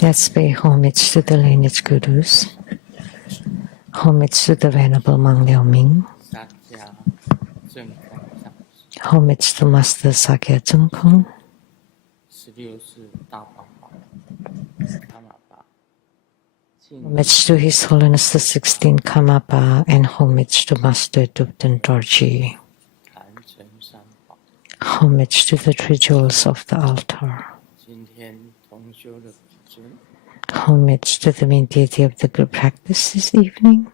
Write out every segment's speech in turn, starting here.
Let's pay homage to the lineage gurus. Homage to the Venerable Mang Liao Ming. Homage to Master Sakya Zhengkong. Homage to His Holiness the 16th Karmapa and homage to Master Dupten Dorji. Homage to the three jewels of the altar. Homage to the main deity of the group practice this evening.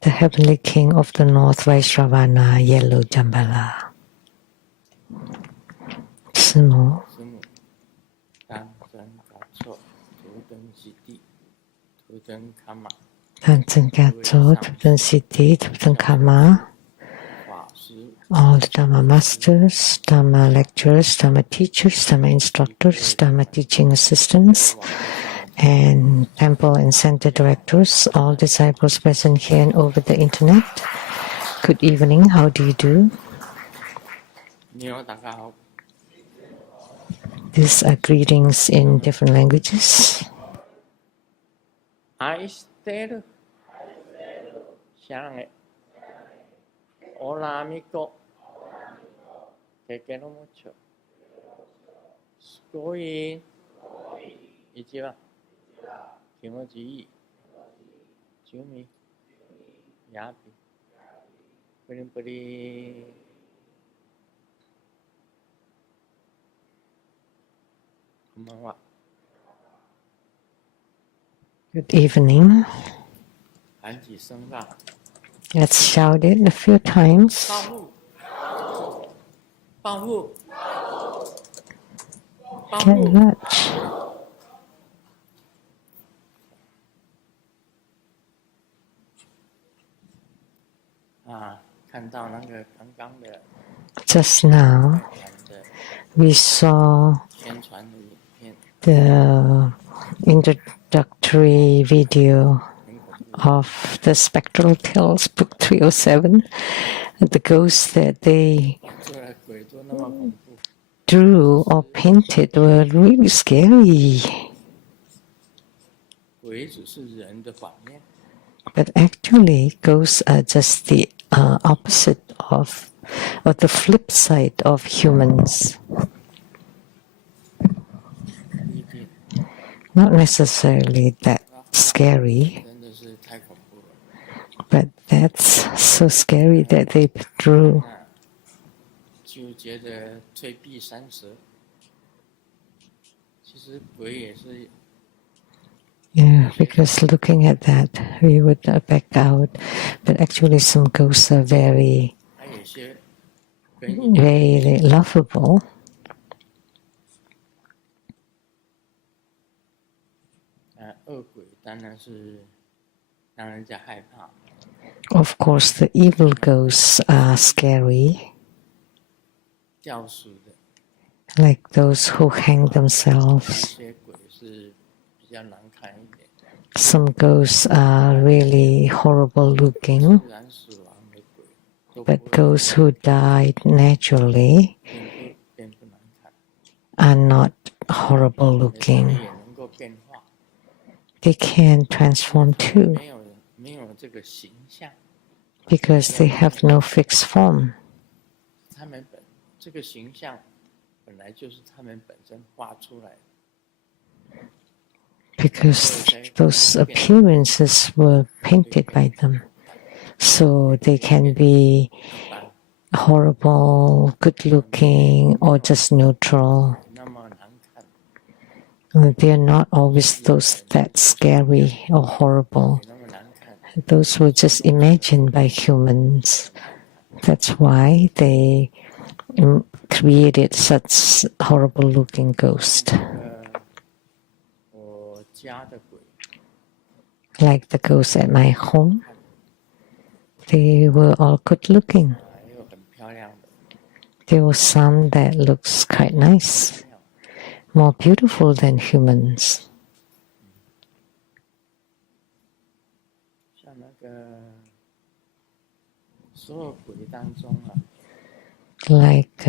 The Heavenly King of the North, Vaishravana, Yellow Jambala. Sumo. ท่านจึงแก่โจทุกท่านสิทธิทุกท่าน karma, all the Dharma masters, Dharma lecturers, Dharma teachers, Dharma instructors, Dharma teaching assistants, and temple and center directors, all disciples present here and over the internet. Good evening, how do you do? These are greetings in different languages. Hola amigo, te quiero mucho. Estoy 이지와 김어지 주미 야비 뿌리뿌리 고마워. Good evening. Let's shout it a few times. Get much. Just now, we saw the introductory video of the Spectral Tales, Book 307, the ghosts that they drew or painted were really scary. But actually, ghosts are just the opposite of, or the flip side of humans. Not necessarily that scary, but that's so scary that they drew. Yeah, because looking at that, we would back out. But actually, some ghosts are very, very lovable. Of course, the evil ghosts are scary, like those who hang themselves. Some ghosts are really horrible looking, but ghosts who died naturally are not horrible looking. They can transform too, because they have no fixed form. Because those appearances were painted by them. So they can be horrible, good looking, or just neutral. They are not always those that scary or horrible. Those were just imagined by humans. That's why they created such horrible looking ghosts. Like the ghosts at my home, they were all good looking. There were some that looks quite nice, more beautiful than humans. Like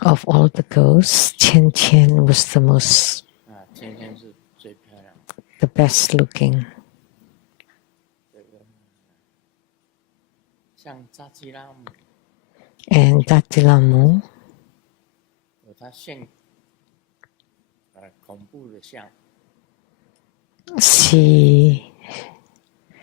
Of all the ghosts, Qian Qian was the most, 芊芊是最漂亮的。 the best looking. 这个像扎基拉姆 And Datilamu, 有他现恐怖的像 she,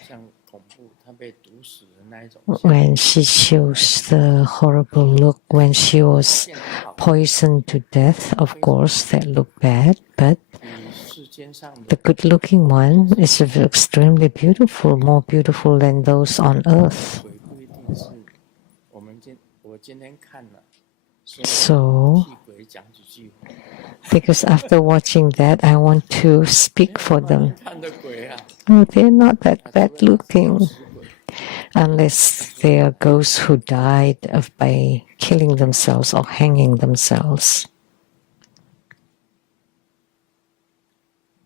像恐怖，他被毒死的那一种。 when she shows the horrible look when she was 现在好 poisoned to death, of course, that looked bad, but 比世间上 the 的 good-looking one is extremely beautiful, more beautiful than those on earth. 鬼不一定是我今天看了，所以 So, 替鬼讲几句话。 because after watching that, I want to speak for them. 看的鬼啊， Oh, they're not that 除非 bad 他是 looking, 搞死鬼 unless they are ghosts who died by killing themselves or hanging themselves.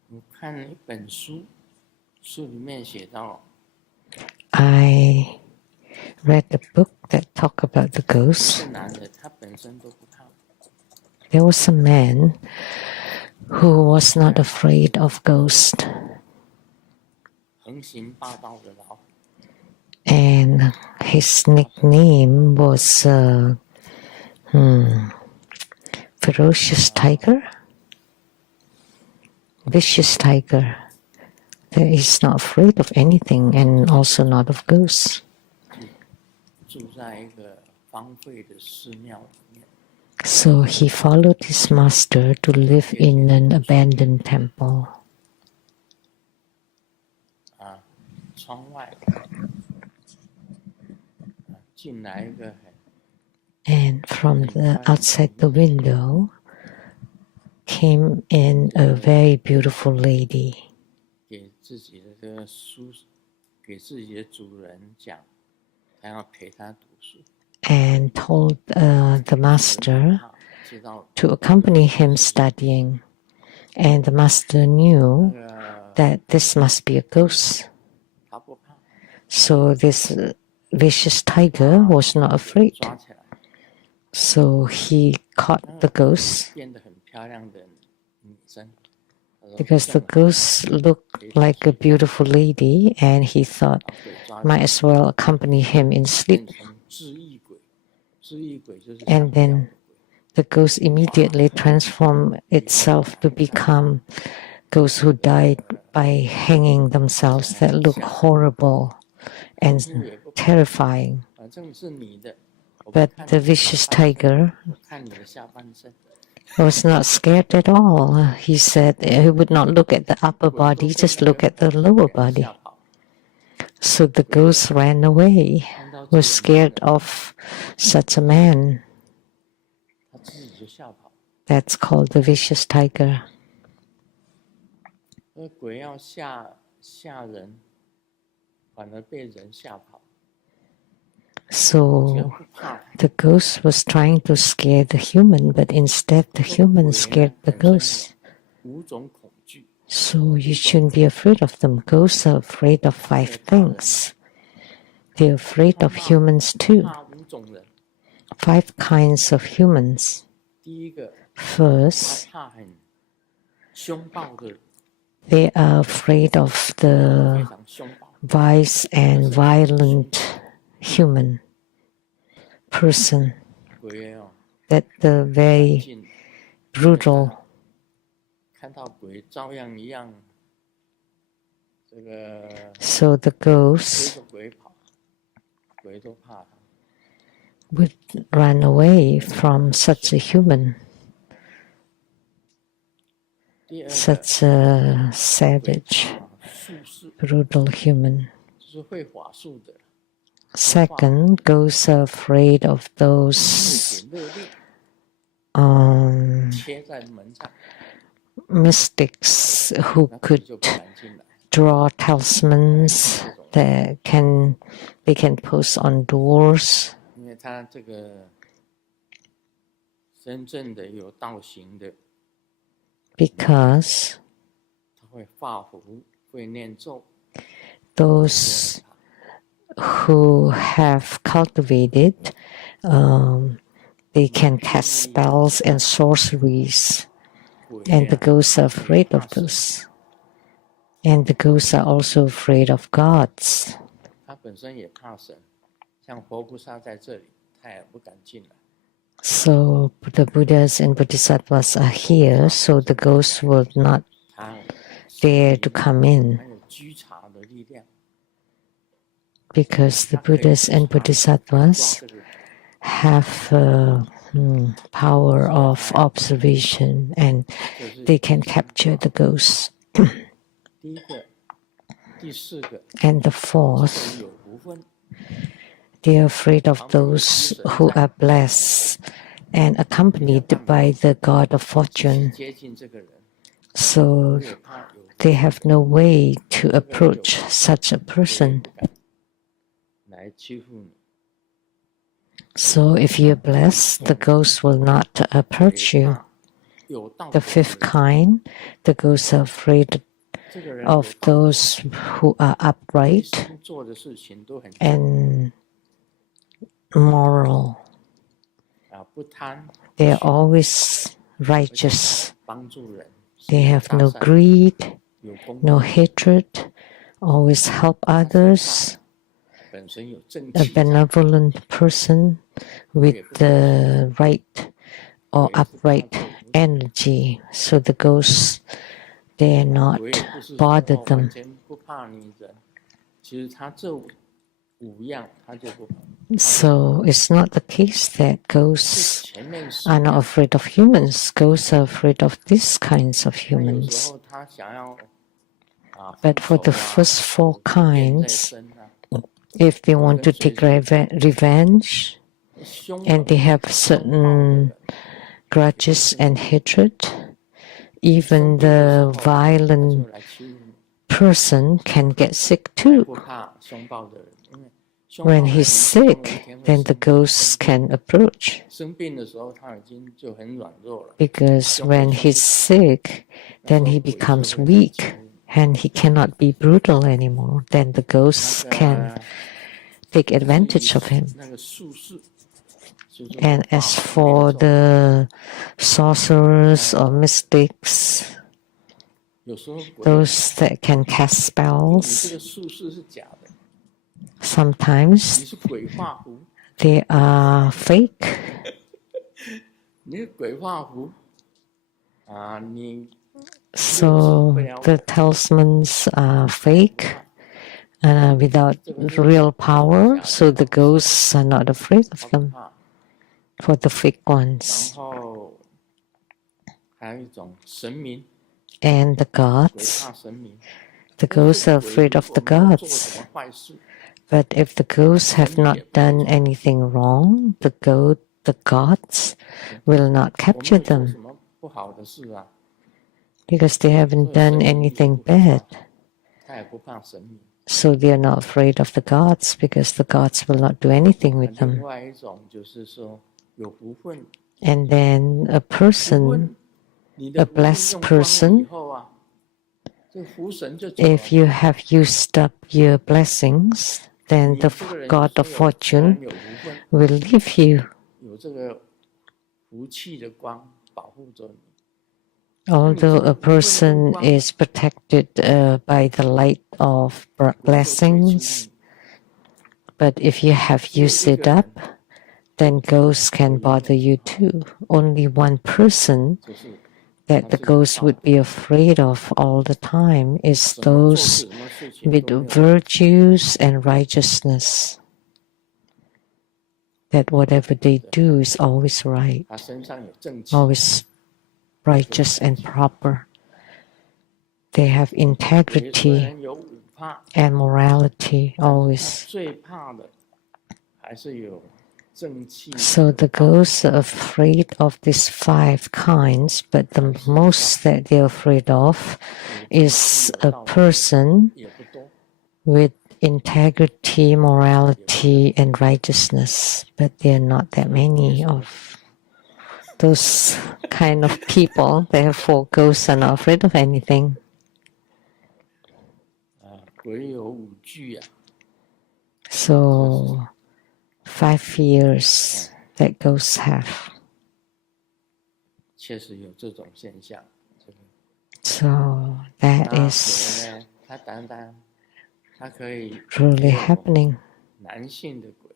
我看一本书，书里面写到， I read a book that talked about the 是 ghosts. 男的，他本身都不怕， There was a man who was not afraid of ghosts, 横行霸道的老虎， and his nickname was ferocious tiger, vicious tiger. That he's not afraid of anything and also not of ghosts. 住在一个荒废的寺庙里面。 So he followed his master to live in an abandoned temple. 窗外进来一个 And from the outside the window came in a very beautiful lady. 给自己的这个书，给自己的主人讲，他要陪他读书。 And told the master 知道 to accompany him studying. And the master knew 那个 that this must be a ghost. 他不怕， So this vicious tiger was not afraid. 抓起来 So he caught the ghost 变得很漂亮的女生。他说 because the ghost looked like a beautiful lady, and he thought 把鬼抓 might as well accompany him in 变 sleep. 成治愈鬼，治愈鬼就是 And 想不要 then the ghost immediately transformed itself to become ghosts who died by hanging themselves that look horrible and terrifying. 反正是你的，我不 But 看 the 你的 vicious 下半身 tiger 我看你的下半身。 was not scared at all. He said he would not look at the upper 鬼都 body, 被 just 那 look 个 at the lower 给他 body. 吓跑， So the ghost ran away, 看到 was 自己的 scared of such a man. 他自己就吓跑。 That's called the vicious tiger. 那鬼要吓人，反而被人吓跑。 只要 So 不怕， the ghost was trying to scare the human, but instead the human scared the ghost. 五种恐惧， So you shouldn't be afraid of them. Ghosts are afraid of 5 things. They're afraid of humans too. 怕五种人。 5 kinds of humans. 第一个， First, 他怕很凶暴的人， they are afraid of 非 the 常凶暴。 vice and violent human person, 鬼哦， that the very 进 brutal. 看到鬼照样一样，这个 So the 追 ghost 着鬼跑，鬼都怕他。 would run away from such a human, 第二个， such a 鬼 savage, 怕术士， brutal human. 就是会法术的， Second, ghosts are afraid of 会 those 点热烈， um, 贴在门上， mystics who 那鬼 could 就不敢进来。 draw talismans that they can post on doors, 因为他这个真正的有道行的， because 他会画符，会念咒， they can cast spells and sorceries, and the ghosts are afraid of those. And the ghosts are also afraid of gods. 他本身也怕神，像佛菩萨在这里，他也不敢进来。 So the Buddhas and Bodhisattvas are here, so the ghosts will not 他 dare to come in, 很有居察的力量， because the Buddhas and Bodhisattvas have power of observation and they can capture the ghosts. 第一个、第四个 And the fourth, 有福分， they are afraid of those who are blessed and accompanied by the god of fortune. 接近这个人， So 也怕有 they have no way to approach such a person. 来欺负你。 So if you're blessed, the ghosts will not approach you. 有道 The 德 fifth kind, the ghosts are afraid 这个人 of those who are 一 upright 生做的事情都很 and moral. 不贪， They are always righteous. 帮助人， They have no 大善 greed, 有公 no hatred, always help others. 本身有正 A 气， benevolent person with the right or upright energy. So the ghosts dare not 鬼也不是说 bother 完 them. 全不怕你人，其实他这五样他就不怕。 So it's not the case that ghosts 前面是 are not afraid of humans. Ghosts are afraid of these kinds of 有 humans. 时候他想要 But for the 复仇 first four 变在 kinds, 身 if they want to take revenge 凶 and they have certain grudges and hatred, even the 就 violent 来欺负你， person can get sick too. 不怕凶暴的人，因为凶暴的 When 人 he's 总有一 sick, 天会 then the 生病 ghosts can approach. 生病的时候他已经就很软弱了， Because when he's sick, then he becomes weak and he cannot be brutal anymore. Then the ghosts 那 can 个 take advantage of him. 那个术士，就是 And as for the sorcerers or mystics, 有时候鬼 those that can cast 你这 spells, 个术士是假的， sometimes 你是鬼画符， they are fake. 你是鬼画符你 So the talismans are fake and without real power, so the ghosts are not afraid of 好可 them 怕。 for the fake 然 ones. 后还有一种神明， And the 鬼 gods, 怕神明。 the ghosts are afraid of the 如果做 gods. 什么坏事， But if the ghosts have not done anything wrong, the gods will not 我没 capture 有做 them 什么不好的事啊， because they haven't done anything bad. 他也不怕神明。 So they are not afraid of the gods because the gods will not do anything 那 with 另 them. 外一种就是说有福分， And then a 福 person, 分，你的 a 福分 blessed 用光了以 person, 后啊，这个福神就走了。 if you have used up your blessings, then 你 the 这个人 god 有 of 时候有 fortune 有福分， will leave you. 有这个福气的光保护着你。 Although a person is protected by the light of blessings, but if you have used it up, then ghosts can bother you too. Only one person 就是 that the ghosts would be afraid of all the time is 怎么做 those 事什么事情 with 都没有 virtues and righteousness. That whatever they do is always right, 他身上有正气， always righteous and proper. They have 鬼虽 integrity 然有五怕， and morality 他 always. 最怕的还是有正气。 So the ghosts are afraid of these 5 kinds, but the most that they're afraid of is a person 也不多， with integrity, morality, and righteousness. But there are not that many of those kind of people. Therefore, ghosts are not afraid of anything. 鬼有五惧 So 5 fears. that ghosts have. 确实有这种现象。这个 So that 那 is 鬼呢，它可以 really 也有 happening. 男性的鬼，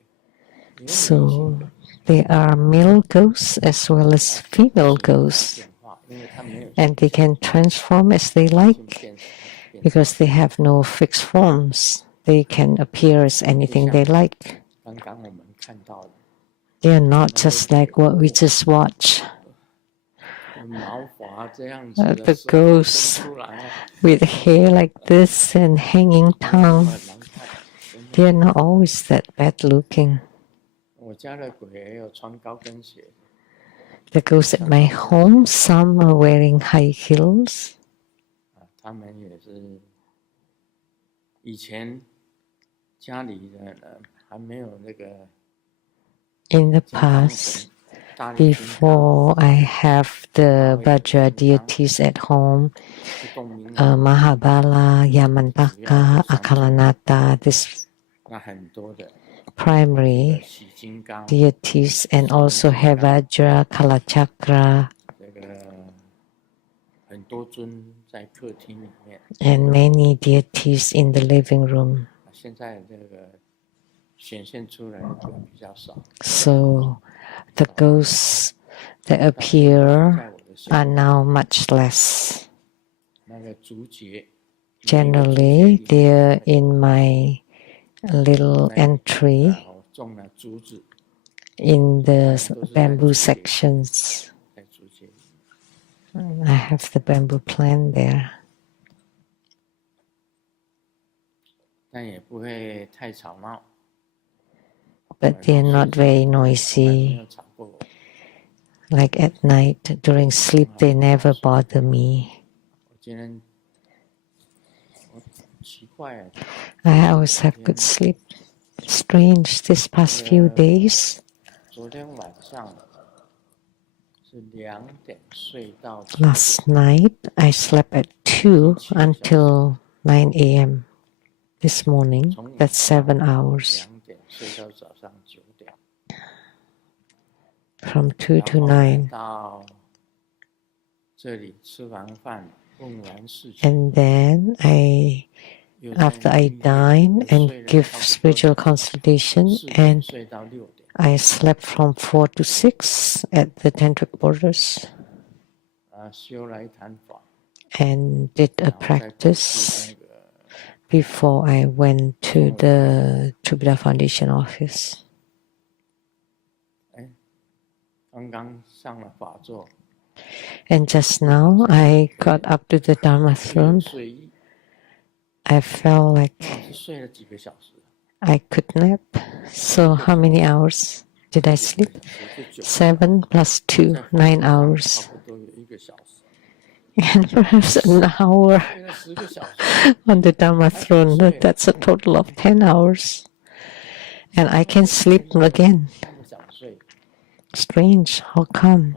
也有女性 So 的， there are male ghosts as well as 它 female 随它 ghosts, 变化，因为它没有 and they can transform as they 性 like 变成它变成 because they have no fixed forms. They can appear as anything they like. 刚刚我们看到的 They are not just like what we just watched. 毛发这样子 The 的舌头 ghosts 伸出来， with hair like this and hanging 那 tongue, 么难看，真的 they are not always that bad looking. 我家的鬼也有穿高跟鞋， The ghosts at my home, some are wearing high heels. 他们也是以前家里的人还没有那个 In the 金刚 past, 神，大力金刚 before I have the Vajra deities at home, 不动明王， Mahabala, Yamantaka, Akalanata, these 那很多的 primary 洗金刚， deities, and also have Vajra, Kalachakra, 这个很多尊在客厅里面， and many deities in the living room. 现在这个显现出来的鬼比较少， So the ghosts that appear are now much less. 那个竹节 Generally, they're in my little entry 种了竹子 in the bamboo sections. 在竹节里， I have the bamboo plant there. 但也不会太吵闹， But they're not very 没 noisy. 有吵过我。 Like at night, during sleep, they never bother me. 我今天我奇怪啊， I always have good sleep. Strange, this past few days, 昨天晚上是2点睡到9 last night, I slept at 2 until 9 a.m. This morning, that's 7 hours. 2点睡到早上9点， From 2 to 然后 9. 到这里吃完饭问完事情， And then after I dine and give spiritual consultation, 4 点 and 睡到6点， I slept from 4 to 6 at the tantric borders 修来谈法， and did a 然后再过去 practice 那个 before I went to the Trubhuda Foundation office. 刚刚上了法座， And just now, I got up to the Dharma 有 throne. 睡意， I felt like 是睡了几个小时， I could nap. So how many hours did I sleep? 就9 7 plus 2, 9 hours. 差不多有1个小时， And perhaps an hour 睡了10个小时， on the Dharma throne. That's a total of 10 hours. And I can sleep again. 那么想睡， Strange, how come?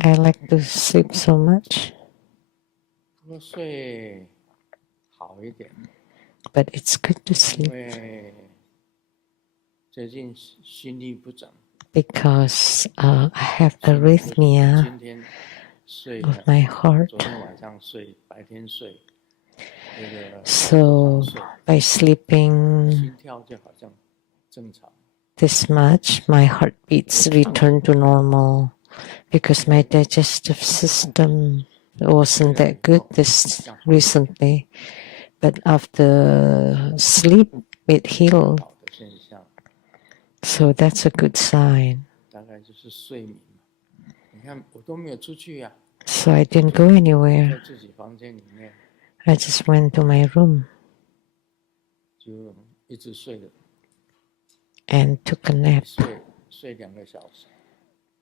I like to sleep so much. 不过睡好一点， But it's good to 因 sleep 为最近心律不整， because I have arrhythmia 今天睡 of 了， my heart. 昨天晚上睡，白天睡，这个 So 早上睡， by sleeping 心跳就好像正常。 this much, my heartbeats return to normal because my digestive system wasn't that good this recently. But after sleep, it healed. 好的现象， So that's a good sign. 大概就是睡眠嘛。你看，我都没有出去呀、 So I didn't go 在 anywhere. 自己房间里面 I just went to my room 就一直睡了， and took a nap 睡2个小时，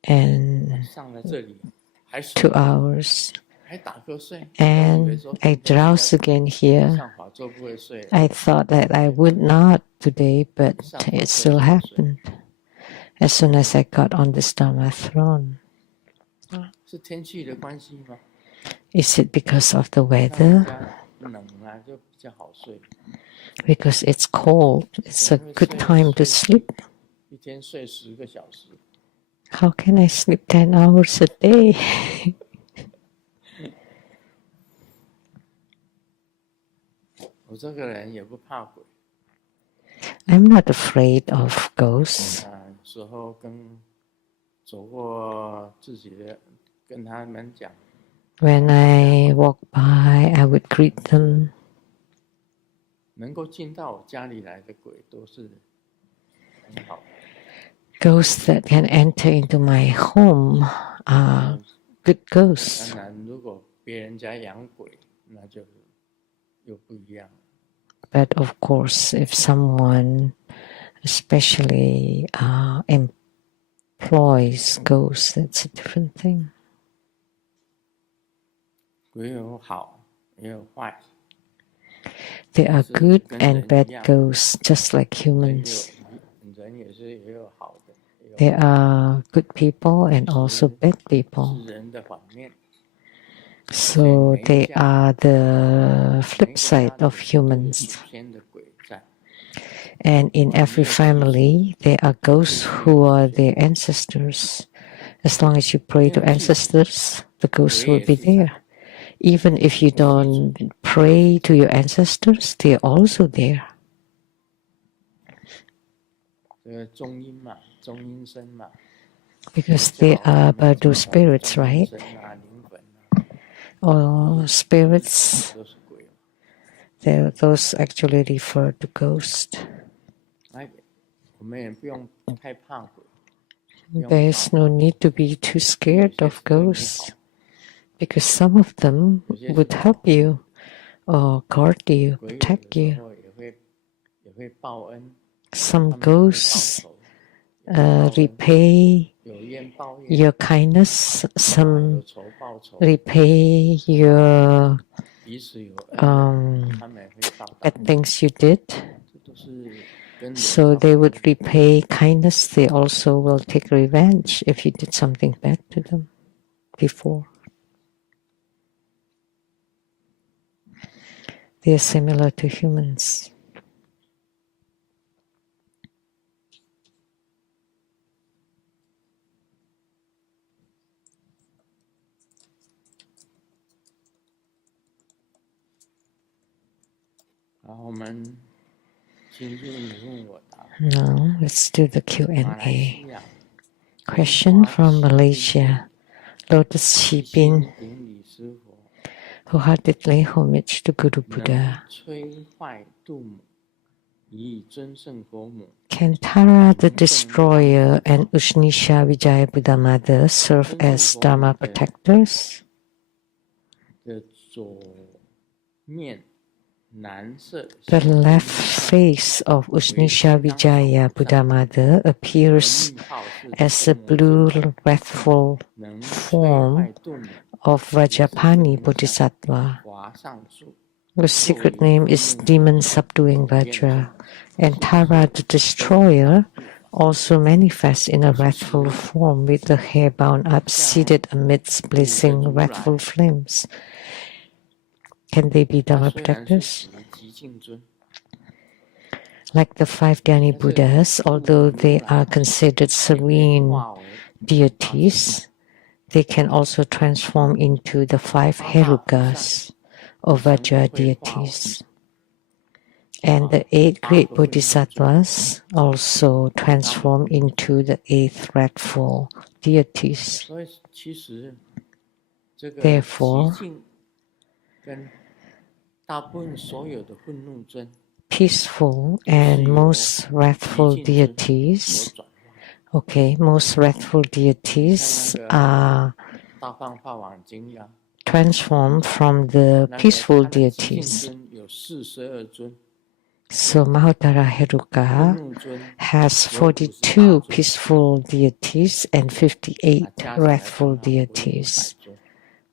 and 上了这里还睡 2 hours. 还打瞌睡， And I drowsed again here. 上法座不会睡， I thought that I would not today, but it still happened as soon as I got on this Dharma throne. 是天气的关系吗？ Is it because of the 那人 weather? 家冷啊，就比较好睡。 Because it's cold. It's a good time to sleep. 一天睡10个小时。 How can I sleep 10 hours a day? 我这个人也不怕鬼。 I'm not afraid of ghosts. 有时候走过自己的，跟他们讲。 When I walk by, I would greet them. 能够进到我家里来的鬼都是很好的。 Ghosts that can enter into my home are good ghosts. 当然，如果别人家养鬼，那就又不一样。 But of course, if someone especially employs ghosts, that's a different thing. 鬼有好，也有坏。 There are good and bad ghosts, just like humans. 人也是也有好的。 There are good people and also bad people. 是人的反面。 So they are the flip side of humans. 祖先的鬼在。 And in every family, there are ghosts who are their ancestors. As long as you pray to ancestors, the ghosts will be there. Even if you don't pray to your ancestors, they're also there. 这个中阴嘛，中阴身嘛。 Because they are Badu spirits, right? 灵魂啊。 Or spirits, those actually refer to ghosts. 我们也不用太怕鬼。 There's no need to be too scared of ghosts, because some of them would help you or guard you, protect you. 也会报恩。 Some ghosts repay your kindness, some repay your bad things you did. So they would repay kindness. They also will take revenge if you did something bad to them before. They are similar to humans. Now let's do the Q&A. Question from Malaysia. Lotus Shipin. Wholeheartedly homage to Guru Buddha. Can Tara the Destroyer and Ushnisha Vijaya Buddha Mother serve as Dharma protectors? The left face of Ushnisha Vijaya Buddha Mother appears as a blue wrathful form of Vajrapani Bodhisattva. The secret name is Demon Subduing Vajra, and Tara the Destroyer also manifests in a wrathful form with the hair bound up, seated amidst blazing wrathful flames. Can they be Dharma protectors? Like the 5 Dhyani Buddhas, although they are considered serene deities, they can also transform into the 5 Herukas, or Vajra deities. And the 8 great bodhisattvas also transform into the 8 wrathful deities. Therefore, peaceful and most wrathful deities, most wrathful deities are transformed from the peaceful deities. So Mahottara Heruka has 42 peaceful deities and 58 wrathful deities.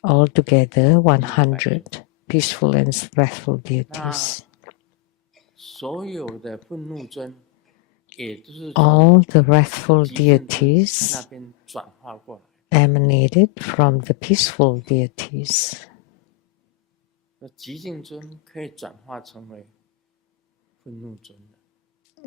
Altogether 100 peaceful and wrathful deities. All the wrathful deities emanated from the peaceful deities.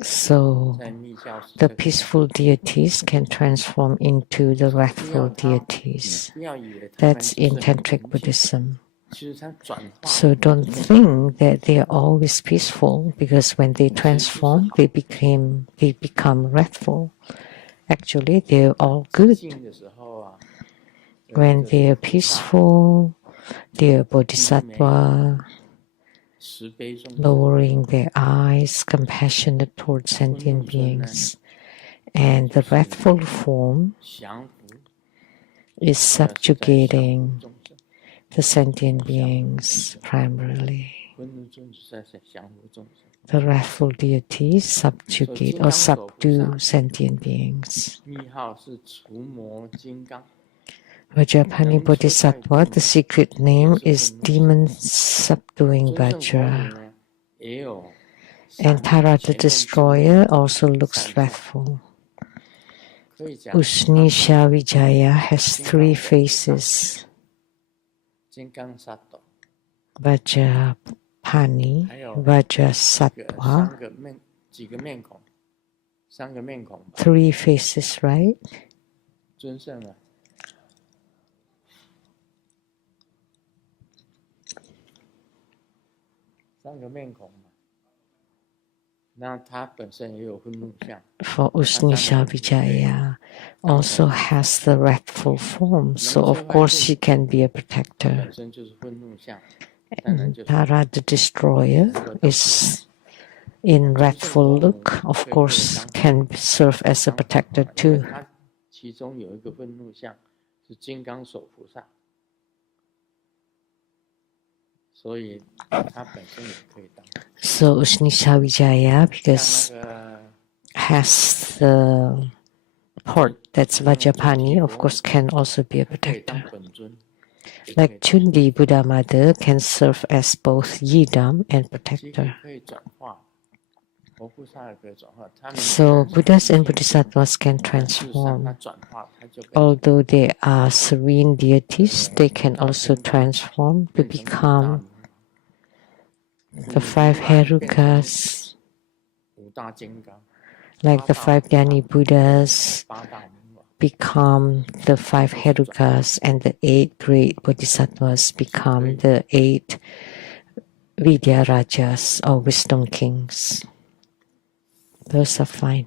So 在密教时 the 这个 peaceful deities can transform into the 不 wrathful 要他， deities. 不要以为他们 That's 就是 in 很 Tantric 纯净， Buddhism. 其实它转化 So 我们 don't 的内 think that they are always peaceful because when they 其实就是 transform, 好。 they become wrathful. Actually, they're all 寂 good. 静的时候啊， When 这 they are 个菩萨 peaceful, they are bodhisattva, 慈悲众生， lowering their eyes, compassionate towards 愤 sentient 怒尊呢 beings. And the 就是 wrathful form 降服， is 主要是在降服 subjugating 众生。 the sentient beings primarily. 愤怒尊是在降服众生。 The wrathful deities subjugate or subdue sentient beings. 密号是除魔金刚， Vajrapani Bodhisattva, the secret name is Demon Subduing 尊胜佛母 Vajra. 呢也有 And 善 Tara the 前面智慧 Destroyer also looks 善 wrathful. 可以讲它 Usnisha Vijaya has 金 three 刚手菩萨 faces. 金刚萨埵， Vajrapani, 还有 Vajrasattva, 几个面孔，三个面孔吧， three faces, right? 尊胜啊，三个面孔嘛。那它本身也有愤怒相， For Usnisha Vijaya also has the wrathful form, so of course she can be a 它 protector. 本身就是愤怒相，当然 And 就是 Tara the Destroyer is in wrathful look, of course, can serve as a protector 因为 too. 它其中有一个愤怒相是金刚手菩萨，所以它本身也可以当。 So Usnisha Vijaya, 像 because 那个 has the port that's Vajrapani, of course, can also be a 可以当 protector. 本尊， Like Chundi Buddha Mother can serve as both Yidam and 其实 protector. 可以转化，佛菩萨也可以转化。他们 So 虽然是 Buddhas and 不净， Bodhisattvas can 但事实上它 transform. 转化，它就变成 Although they are serene deities, they can also transform to 变成五大 become 明王， the five 变成 Herukas, 五大金刚， like the five Dhyani Buddhas 八大明王， become the five Herukas, and the eight great Bodhisattvas become the eight Vidya Rajas or wisdom kings. Those are fine.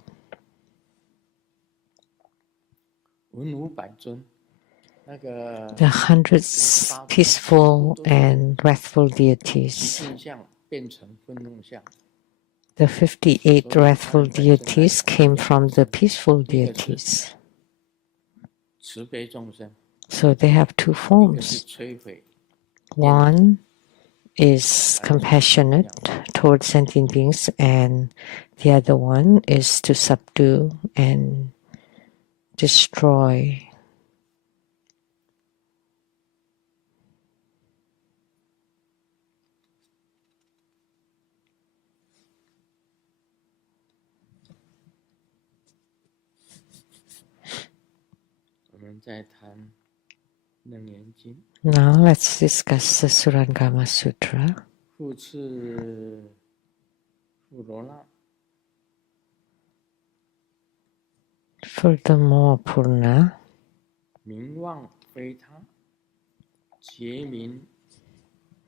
文武百尊，那个 The hundreds peaceful and wrathful 极 deities. 静相变成愤怒相， The 58 wrathful deities came from the peaceful deities. 慈悲众生， So they have two 一个是 forms. 摧毁 One is compassionate towards sentient beings, and the other one is to subdue and destroy. 我们再谈楞严经， Now let's discuss the Surangama Sutra. 复次富罗那， Furthermore, Purna, 名望非他，结名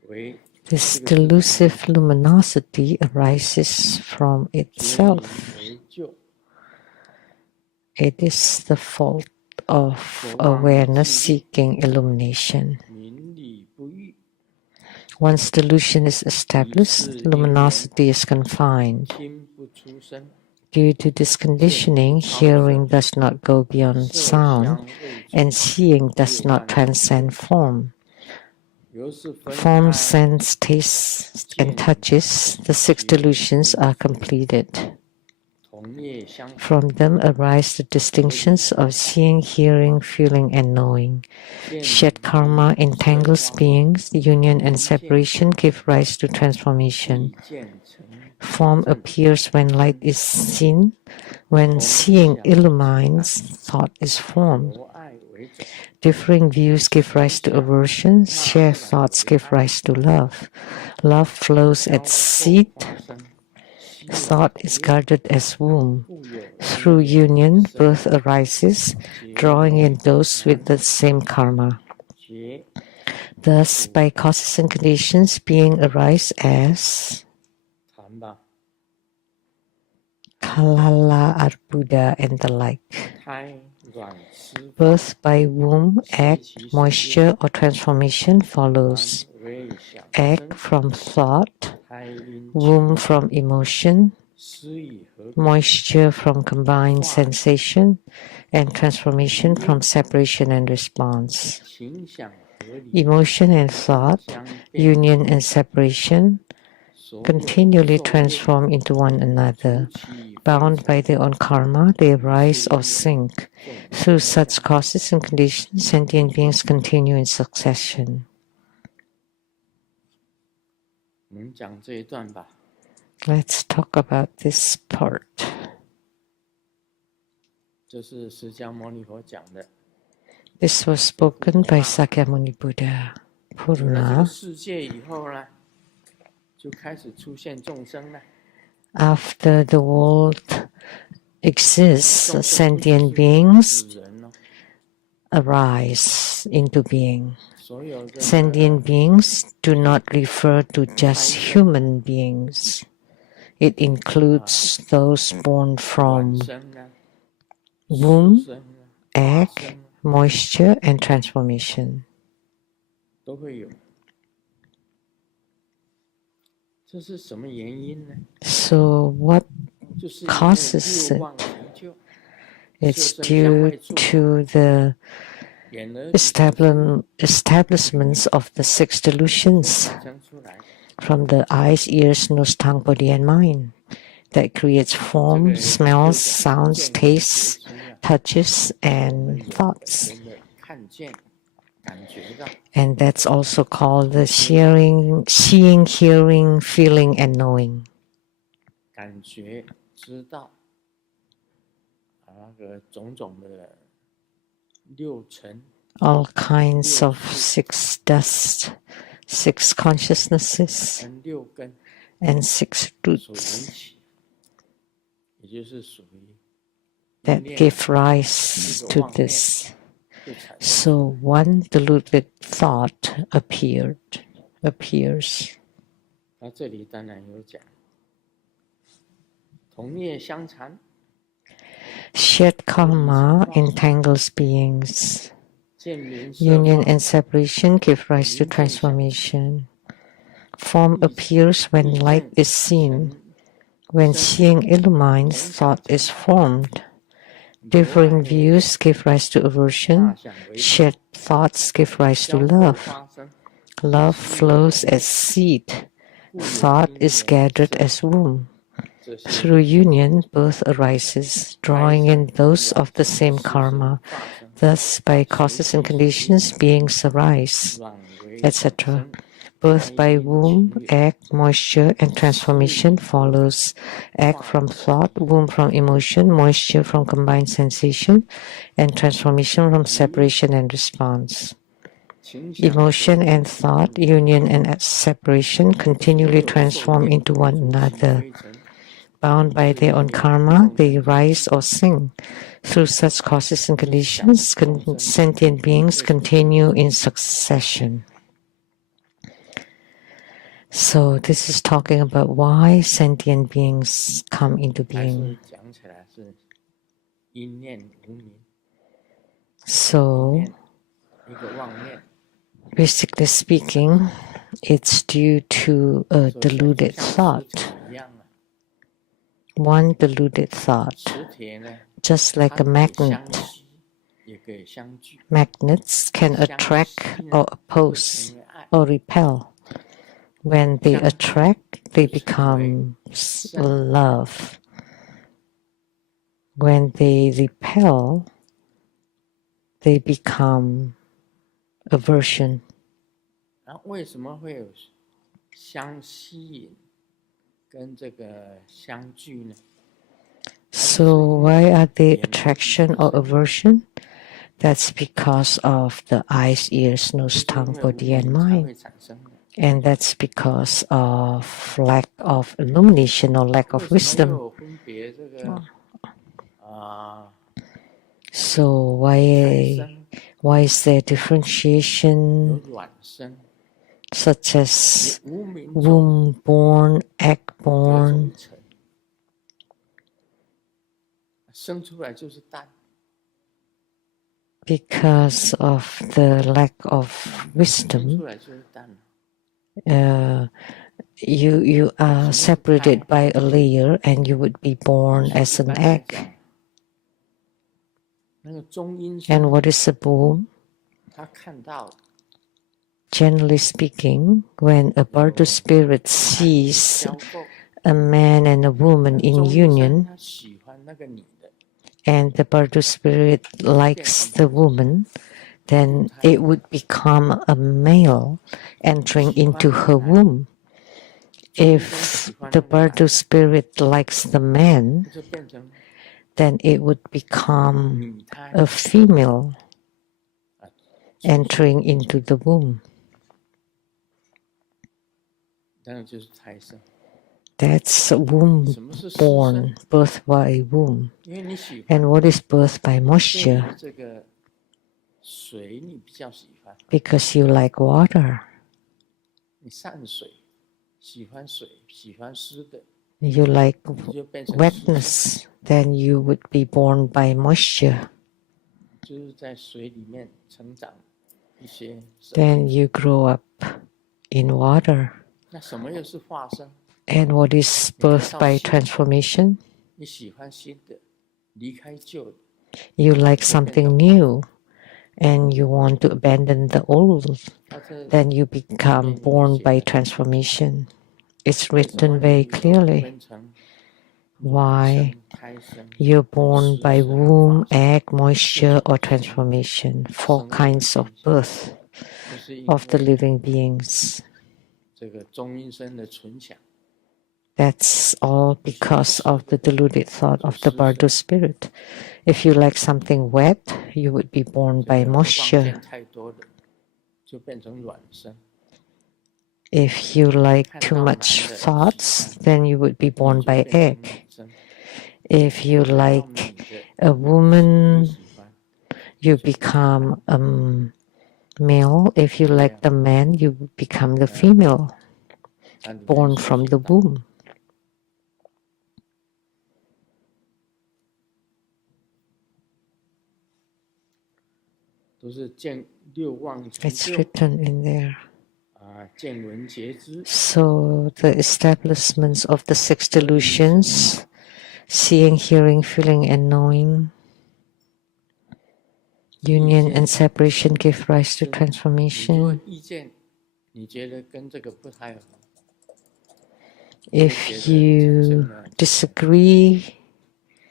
为 this delusive luminosity arises from 结名 itself. 为旧， It is the fault of awareness seeking illumination. 名利不欲， Once delusion is established, luminosity is confined. 听不出声， Due to this conditioning, hearing does not go beyond 色 sound, 香味 and 触， seeing does not transcend form. 由是分 Form, 开 sense, taste, and touches, the six delusions are completed. 同业相同， From them arise the distinctions of seeing, hearing, feeling, and knowing. 见 Shed karma entangles beings, union and separation give rise to transformation. 意见成 Form appears when light is seen. When seeing illumines, thought is formed. 由爱为种， Differing views give rise to aversion. Shared thoughts give rise to love. Love flows at seed. 发生 Thought is guarded as womb. Through union, birth arises, drawing in those with the same karma. Thus, by causes and conditions, being arise as Kalala, Arbuda, and the like. Birth by womb, egg, moisture, or transformation follows. Egg from thought, womb from emotion, moisture from combined sensation, and transformation from separation and response. Emotion and thought, union and separation, continually transform into one another. Bound by their own karma, they rise or sink. Through such causes and conditions, sentient beings continue in succession. Let's talk about this part. This was spoken by Sakyamuni Buddha. Purna. After the world exists, sentient beings arise into being. Sentient beings do not refer to just human beings. It includes those born from womb, egg, moisture, and transformation. So what causes it? It's due to the establishments of the six delusions from the eyes, ears, nose, tongue, body, and mind that creates form, smells, sounds, tastes, touches, and thoughts. And that's also called the seeing, hearing, feeling, and knowing. All kinds of six dust, six consciousnesses, and six roots that give rise to this. So one deluded thought appears. Shared karma entangles beings. Union and separation give rise to transformation. Form appears when light is seen. When seeing illumines, thought is formed. Differing views give rise to aversion. Shared thoughts give rise to love. Love flows as seed. Thought is gathered as womb. Through union, birth arises, drawing in those of the same karma. Thus, by causes and conditions, beings arise, etc. Birth by womb, egg, moisture, and transformation follows. Egg from thought, womb from emotion, moisture from combined sensation, and transformation from separation and response. Emotion and thought, union and separation continually transform into one another. Bound by their own karma, they rise or sink. Through such causes and conditions, sentient beings continue in succession. So this is talking about why sentient beings come into being. So, basically speaking, it's due to a deluded thought. One deluded thought, just like a magnet. Magnets can attract or oppose or repel. When they attract, they become love. When they repel, they become aversion. So why are they attraction or aversion? That's because of the eyes, ears, nose, tongue, body, and mind. And that's because of lack of illumination or lack 为 of 什么 wisdom. 又分别这个So 胎生 why is there 有 differentiation 卵生， such 也 as 无名众 womb born, egg 得走 born? 一层，生出来就是蛋。 Because of the lack of 生 wisdom, 出来就是蛋了。 you are separated by a layer and you would be born 所以 as 一 an 般来 egg. 讲，那个中阴 And 身 what is the womb? 他看到 Generally speaking, when a Bardo spirit sees 交媾， a man and a woman 那 in 中阴身 union, 他喜欢那个女的， and the Bardo spirit likes the woman, then it would become a male entering into her womb. If the Bardo spirit likes the man, 就变成 then it would become 女胎， a female 啊， entering into the womb. 当然就是胎生。 That's womb 什么是湿 born, 生？ birth by womb. 因为你喜欢 And what is birth by 对于 moisture? 这个水，你比较喜欢， Because you like water. 你善水，喜欢水，喜欢湿的， You like 你就变成湿生， wetness. Then you would be born by moisture. 就是在水里面成长一些生 Then 命。 you grow up in water. 那什么又是化生？ And what is birth by transformation? 你喜欢新的，离开旧的， You like something new and you want to abandon the old. 它这 Then you become born by transformation. It's written very clearly 分成 why 生、胎生、 you're born by 湿生、 womb, 化生， egg, moisture, or transformation. 4 kinds of birth 就是因 of the 为 living beings. 这个中阴身的存想， That's all because of the deluded thought of the Bardo spirit. If you like something wet, you would be born 这 by 个放 moisture. 电太多的，就变成卵生。 If you like 看 too 到男 much 的喜 thoughts, 欢， then you would be 你 born 就 by 变 egg. 成女生。 If you 看到 like 美的 a 你 woman, 喜欢， you become a male. If you like the man, you become the female, 它里面 born 所 from 写 the 到 womb. 都是见六妄成 It's 就 written in there. 啊，见闻觉知， So the establishments of the 6 delusions, seeing, hearing, feeling, and knowing, union and separation give rise to 你如果 transformation. 意见你觉得跟这个不太合， If you disagree,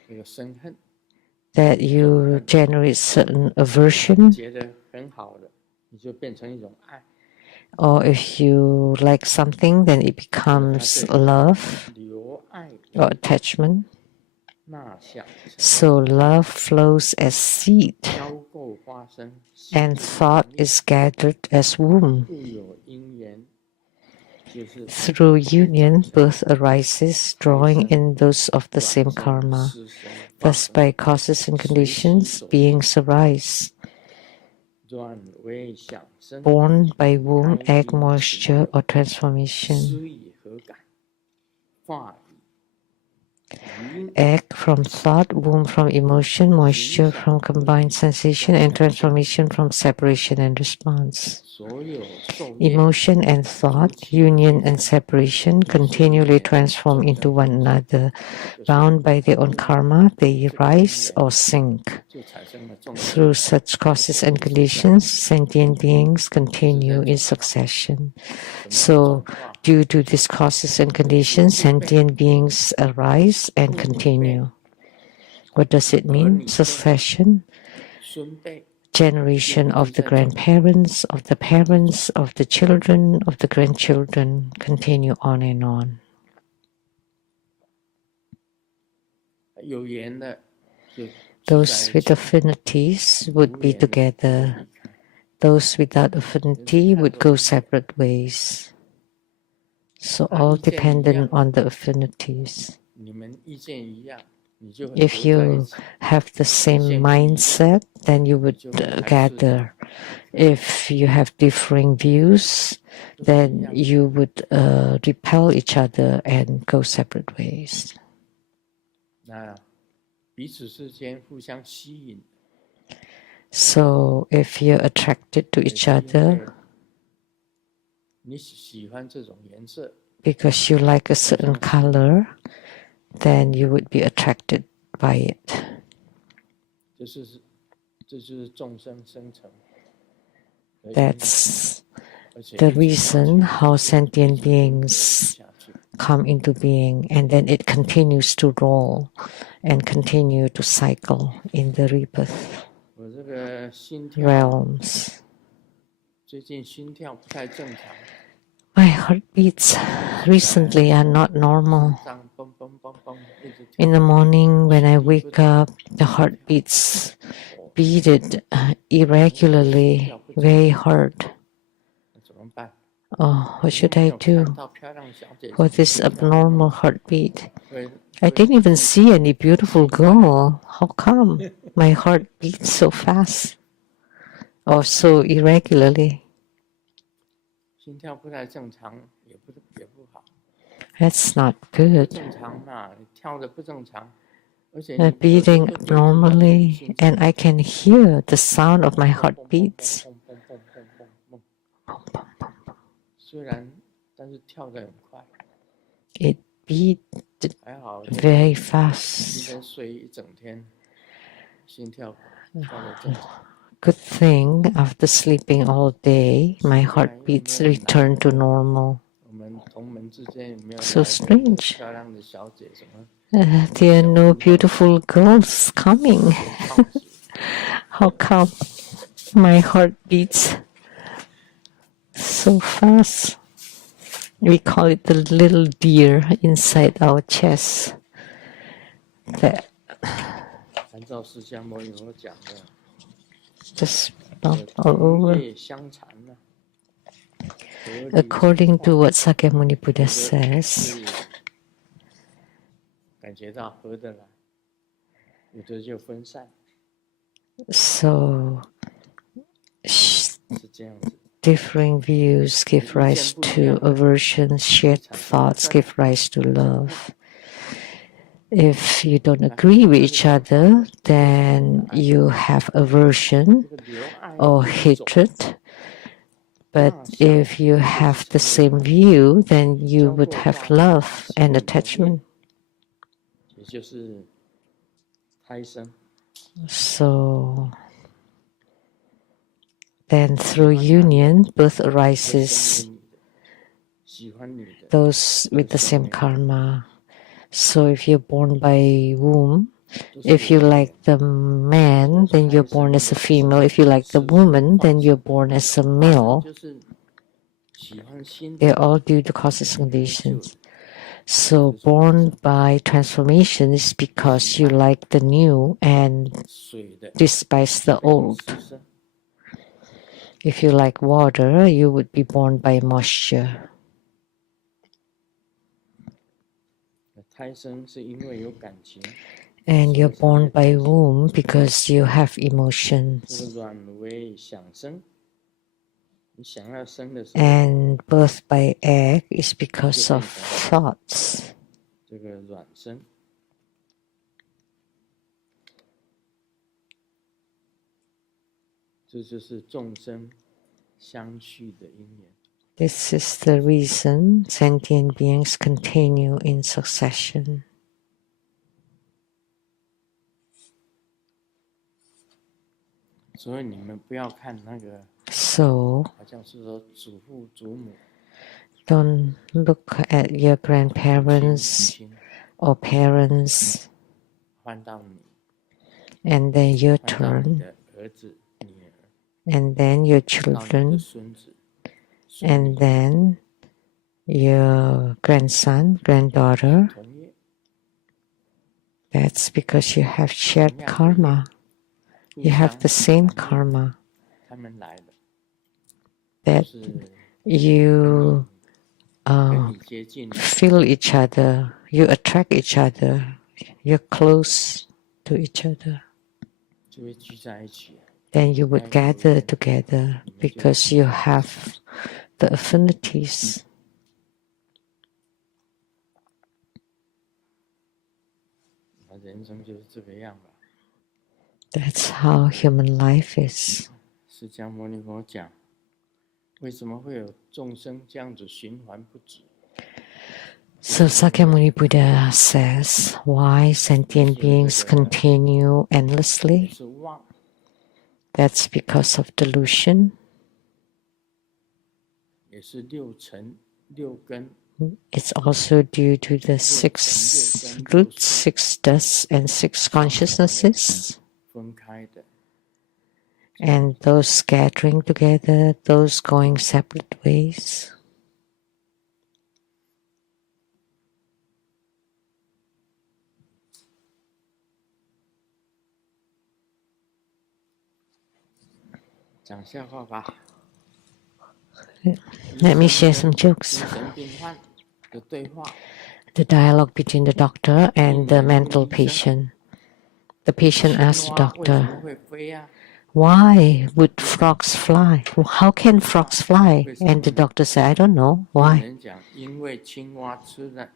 这个生恨， that you generate certain aversion, 觉得很好的，你就变成一种爱， or if you like something, then it becomes love 留爱 or attachment. 纳想成 So love flows as seed, 交构发生， and thought is gathered as womb. 故有因缘，就是 Through union, birth arises, drawing in those of the same 卵生 karma. 湿生 Thus, 化 by 生 causes and conditions, beings arise, 转为想生， born by womb, 开 egg, 心 moisture, 情 or transformation. 施以何感？化以余因 Egg from thought, womb from emotion, moisture from combined sensation, and transformation from separation and response. 所有受业 Emotion and thought, union and separation continually transform into one another. Bound by their own karma, they rise or sink. 就产生了众生 Through such causes and conditions, sentient beings continue in succession. 什么 So, 转化 due to these causes and conditions, sentient beings arise and continue. What does it mean? Succession, 孙辈 generation of the grandparents, of the parents, of the children, of the grandchildren, continue on and on. 有缘的就聚 Those 在一 with 起， affinities would 无 be 缘的就 together. 离开。 Those without affinity would go separate ways. So all dependent on the affinities. 你们意见一样，你就 If 合在一 you 起。 have the same mindset, then you would gather. If you have differing views, then you would repel each other and go separate ways. 那彼此之间互相吸引， So if you're attracted to 也 each 是因为 other 你喜欢这种颜色， because you like a certain color, then you would be attracted by it. 这就是众生生成的因缘， That's 而且 the 一直下去， reason how 一直 sentient 一直 beings 下去。 come into being, and then it continues to roll and continue to cycle in the rebirth 我这个心跳 realms. 最近心跳不太正常， My heartbeats recently are not normal. 这样蹦蹦蹦蹦一直跳， In the morning, when I wake up, the heartbeats beated irregularly, very hard. 那怎么办？ Oh, what should 没 I 有看 do 到漂亮小姐 for 姐 this 心跳 abnormal heartbeat? 会 I didn't even see any beautiful girl. How come my heart beats so fast or so irregularly? 心跳不太正常，也不好， That's not 不 good. 正常嘛，你跳的不正常，而且 I'm 你有时 beating 会觉知道自己 abnormally, 心 and I can hear the sound of my 蹦蹦蹦 heartbeats. 蹦蹦蹦蹦蹦蹦，虽然但是跳得很快， It beat 还好 very 今 fast. 天睡一整天，心跳跳得正常。 Good thing after sleeping all day, my heartbeats return to normal. 我们同门之间有没有 So 来过 strange. 漂亮的小姐什么？ There are no beautiful girls coming. 胖姐 How come my heart beats so fast? We call it the little deer inside our chest. That 按照释迦牟尼佛讲的， just bumped all 同 over. 业相残呢。 According to what Sakyamuni Buddha says, 是感觉到合得来，有的就分散， so 是这样子。 differing views give rise to aversion, shared thoughts give rise to love. If you don't agree with each other, then you have aversion 这个留爱 or 一种 hatred. But if you have the same view, then you would have love and attachment. 也就是胎生。 So then through union, birth 会 arises 成为你的，喜欢你的， those with the same karma. So if you're born by womb, if you like the man, then you're born as a female. If you like the woman, then you're born as a male. 就是喜欢新的， They're all due to causes and conditions. So born by transformation is because you like the new and 水的 despise the old. 湿生， If you like water, you would be born by moisture. 胎生是因为有感情， And you're born by womb because you have 这 emotions. 个卵为想生，你想要生的时候， And birth by egg is because of thoughts. 这个卵生，这就是众生相续的因缘。 This is the reason sentient beings continue in succession. 所以你们不要看那个， So 好像是说祖父祖母 don't look at your 父亲母 grandparents 亲 or parents 换到你， and then your 换到你 turn 的儿子、女儿， and then your 到你的 children 孙子、孙 and 女 then your grandson, granddaughter. 同业， That's because you have shared karma. 互 You have 相 the same 感应 karma 他们来了， that 是 you feel each other, you attract each other, you're close to each other, then you would gather together because you have the affinities. That's how human life is. 释迦牟尼佛讲，为什么会有众生这样子循环不止？ So Sakyamuni Buddha says, why sentient beings continue endlessly? That's because of delusion. 也是六尘六根 It's also due to the 6 roots, 6 dusts, and 6 consciousnesses. 分开的， And those scattering together, those going separate ways. 讲笑话吧。 Let me share some jokes. 精神病患的对话， The dialogue between the doctor and the mental patient. The patient asks the 青蛙为什么 doctor, 会飞呀、 why would frogs fly? How can frogs fly? And the doctor said, I don't know. 病 Why? 人讲，因为青蛙吃了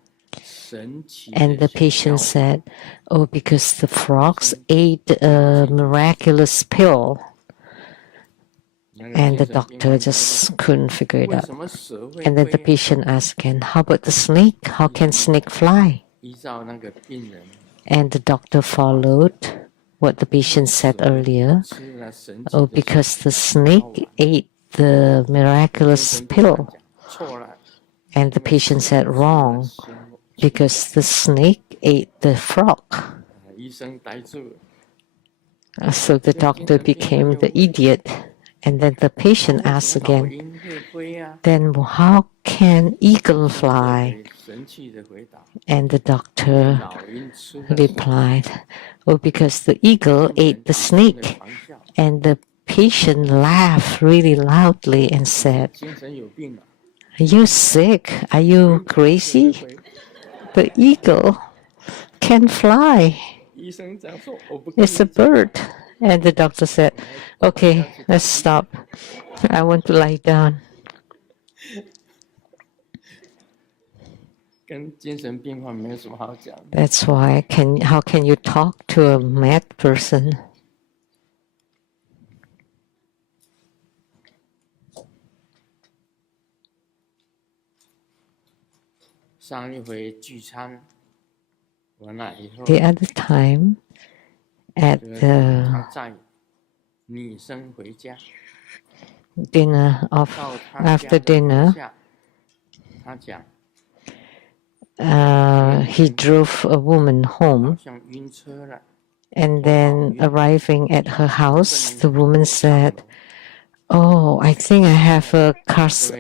神奇 And the 的小 patient 药 said, oh, because the frogs ate a miraculous pill. 那个 And the 精神病 doctor 患 just couldn't figure it 为 out. 什么蛇会 And then 飞 the 呀、 patient asked again, how about the snake? How can snake fly? 依照那个病人 And the doctor followed what the patient said earlier. 吃了神奇 Oh, 的 because the snake ate the 精 miraculous 神病患 pill. 讲错了， And the patient said wrong, because the snake ate the frog. 医生呆住了， So the doctor became the idiot. And then the patient 为 asked 什么老 again, 鹰会飞呀、 then how can eagle fly? 对神气的回答， And the doctor 老鹰吃了蛇 replied, oh, because the eagle 病人 ate the 大声地 snake. 狂笑， And the patient laughed really loudly and said, 精神有病啊！ are you sick? Are you crazy? 会飞 The eagle can fly. 医生这样说，我不跟你 It's a 讲 bird. And the doctor said, okay, let's stop. I want to lie down. 跟精神病患没有什么好讲的。 That's why how can you talk to a mad person? 上一回聚餐完了以后， The other time at 他 the 载女生回家， dinner of 到他家 after 的楼 dinner, 下，他讲 he drove a woman 好 home, 像晕车了， and then arriving at her house, the woman said, oh, I think I have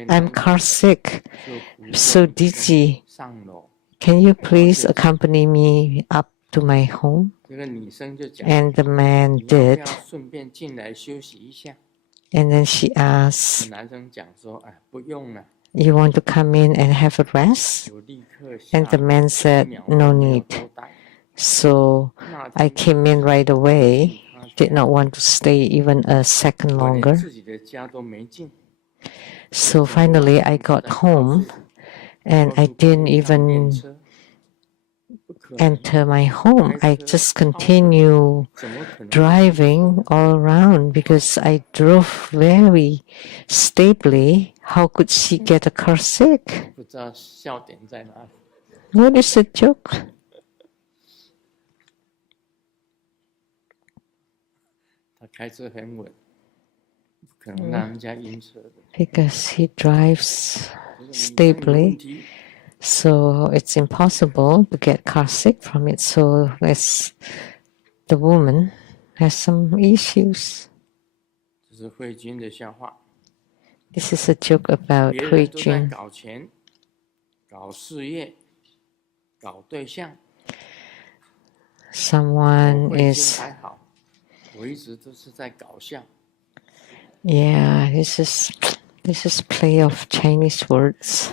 I'm car sick, 就扶 so 着 dizzy. 上楼。 Can you please accompany me up to my home? 这个女生就讲， And the man 你要不 did. 要顺便进来休息一下？ And then she asked, 男生讲说，哎，不用了， you want to come in and have a rest? 我立刻下 And the man 一 said, 秒 no 都没有 need. 多待。 So 那 I 天 came in right away, 他 did not want to stay even a second 我连 longer. 自己的家都没进， So finally I got home and I didn't 上电 even 车，不可能， enter my home. I just continue 怎么可能？ driving all around because I drove very stably. How could she get a car sick? 不知道笑点在哪里。 What is the joke? 他开车很稳，不可能让人家晕车的。 Because he drives 这个女生有问 stably, 题， so it's impossible to get car sick from it. So the woman has some issues. 这是慧君的笑话。 This is a joke about 别 Hui 人都在 Jun. 搞钱、搞事业、搞对象， Someone 慧君 is, 还好，我一直都是在搞笑。 yeah, this is play of Chinese words.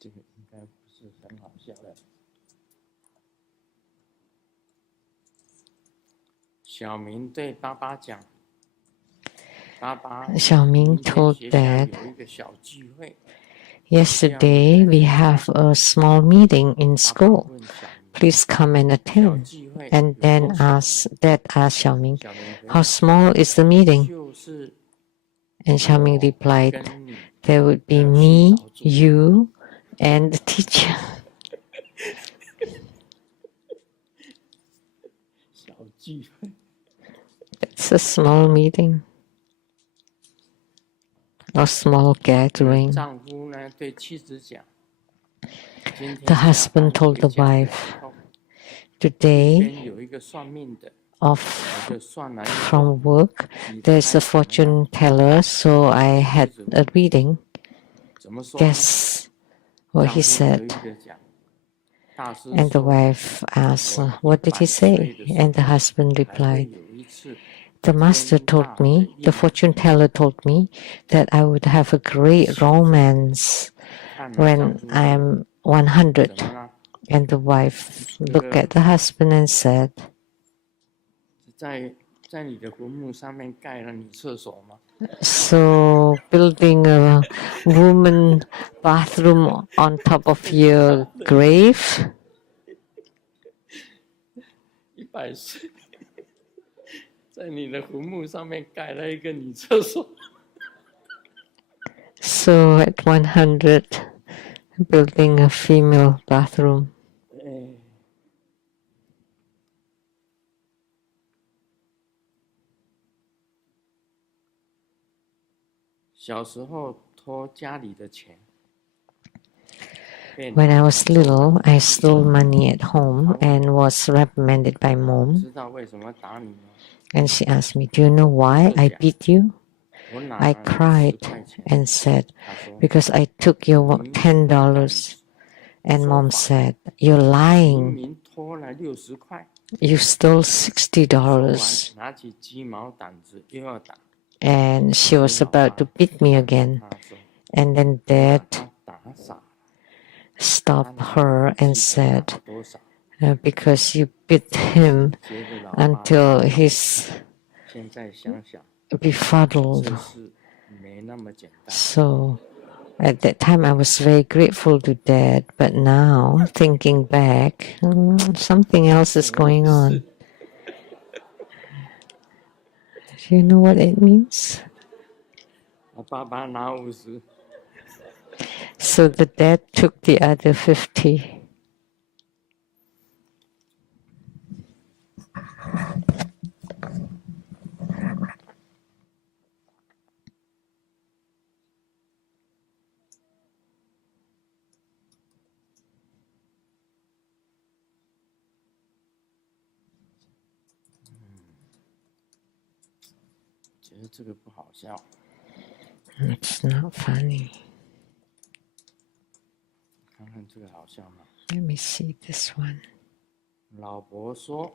这个应该不是很好笑的。小明对爸爸讲：“爸爸， Xiaoming 明天 told 学校 Dad, 有一个小聚会。” yesterday we have a small meeting in 爸爸 school. 问小明 Please come and 小 attend. 聚会 And 有 then 多小呢？ Dad asked Xiaoming, 小明回 how 答 small is the meeting? 就是 And Xiaoming 我 replied, 跟你 there would 还 be 有训 me, 导主任 you, and the teacher. 小聚会。 It's a small meeting or small 这个 gathering. 丈夫呢对妻子讲：“今 The 天下 husband 班 told 回 the 家的 wife, 时候，路 today 边有一个算命的，我 off 就算了一 from 卦， work, 你 there's 猜 a 怎么样？ fortune teller, so I had a reading. 怎么说呢？ Guess what 丈 he 夫得 said. 意的讲：大师 And the 说， wife asked, 我 what did he 100岁 say? 的时 And the 候 husband 还会 replied, 有一次 the master 天 told 大的 me, the 艳 fortune 遇。 teller told me that I would have a great romance 看了丈 when 夫 I 说 am 100. 怎么了？ And the wife 这 looked 个 at the husband and said, 在你的坟墓上面盖了女厕所吗？ so building a woman bathroom on top of your grave? 100岁，在你的坟墓上面盖了一个女厕所。 So at 100, building a female bathroom. 哎，小时候偷家里的钱，被 When I 奶 was 奶揍 little, 了， I stole money at home and was reprimanded by mom. 知道为什么打你吗？ And she asked me, do you know why I beat you? 我拿 I 了10 cried 块钱， and said, 他说 because I took your 明明$10. And mom said, you're 明 lying. 明偷了60块， You stole 说完 $60. 拿起鸡毛掸子又要打， And she was about to beat me again. 他说 And then 把 dad 他打傻了， stopped 他 her 哪 and 记得打 said, 了多少？ because you beat him 接着老爸 until he's 现在想想， befuddled. 这事没那么简单。 So at that time, I was very grateful to dad. But now, thinking back, something else is going on. Do you know what it means? 我爸爸拿50， So the dad took the other 50. 觉得这个不好笑。 It's not funny. 看看这个好笑吗？ Let me see this one. 老婆说，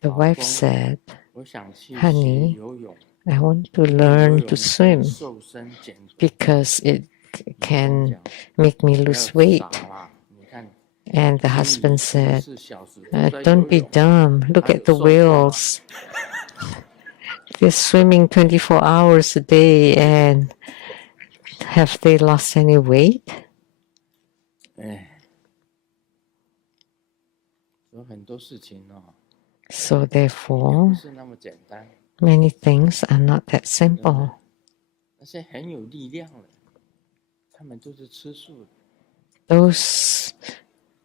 The 老 wife 公， said, 我想去学 Honey, 游泳， I want to 游 learn 泳 to 可以 swim 瘦身减肥。 because it 老公 can 讲， make me 不要 lose weight. 傻啦，你看， And the 经理 husband said, 24小时都在游 don't be 泳， dumb. Look 还 at 有 the 瘦壮吗？ whales. They're swimming 24 hours a day and have they lost any weight? 哎，所以很多事情哦， So 也不 therefore, 是那么简单。 many things are not that 真的， simple. 那些很有力量的，他们都是吃素的。 Those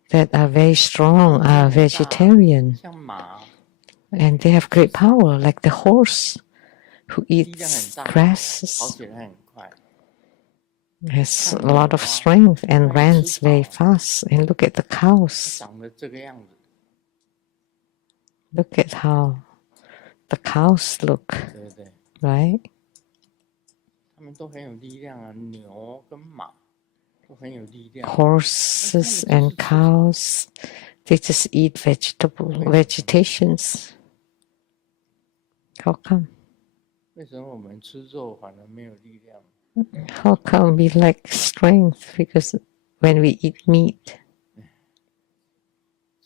that are very strong 力 are 很大， vegetarian 像马， and they have great power, like the horse who 力量 eats 很大，跑 grasses, 起来很快。 has 看 a 牛 lot of 啊， strength 它 and 也吃 runs very 草， fast. And look at the 它 cows. 长得这个样子， Look at how the cows look, 对不对？ right? 他们都很有力量啊，牛跟马都很有力量。 Horses and cows, they just eat vegetations. How come? 为什么我们吃肉反而没有力量？ How come we lack strength? Because when we eat meat.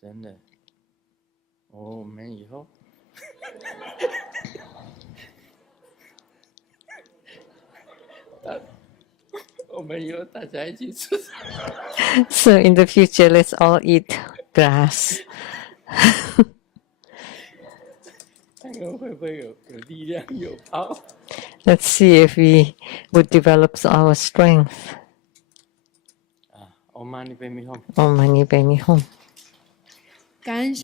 真的，我们以后我们以后大家一起吃， So in the future, let's all eat grass. 看看会不会有力量有跑。 Let's see if we would develop our strength. 啊，Om Mani Padme Hum。 Om Mani Padme Hum. 感恩。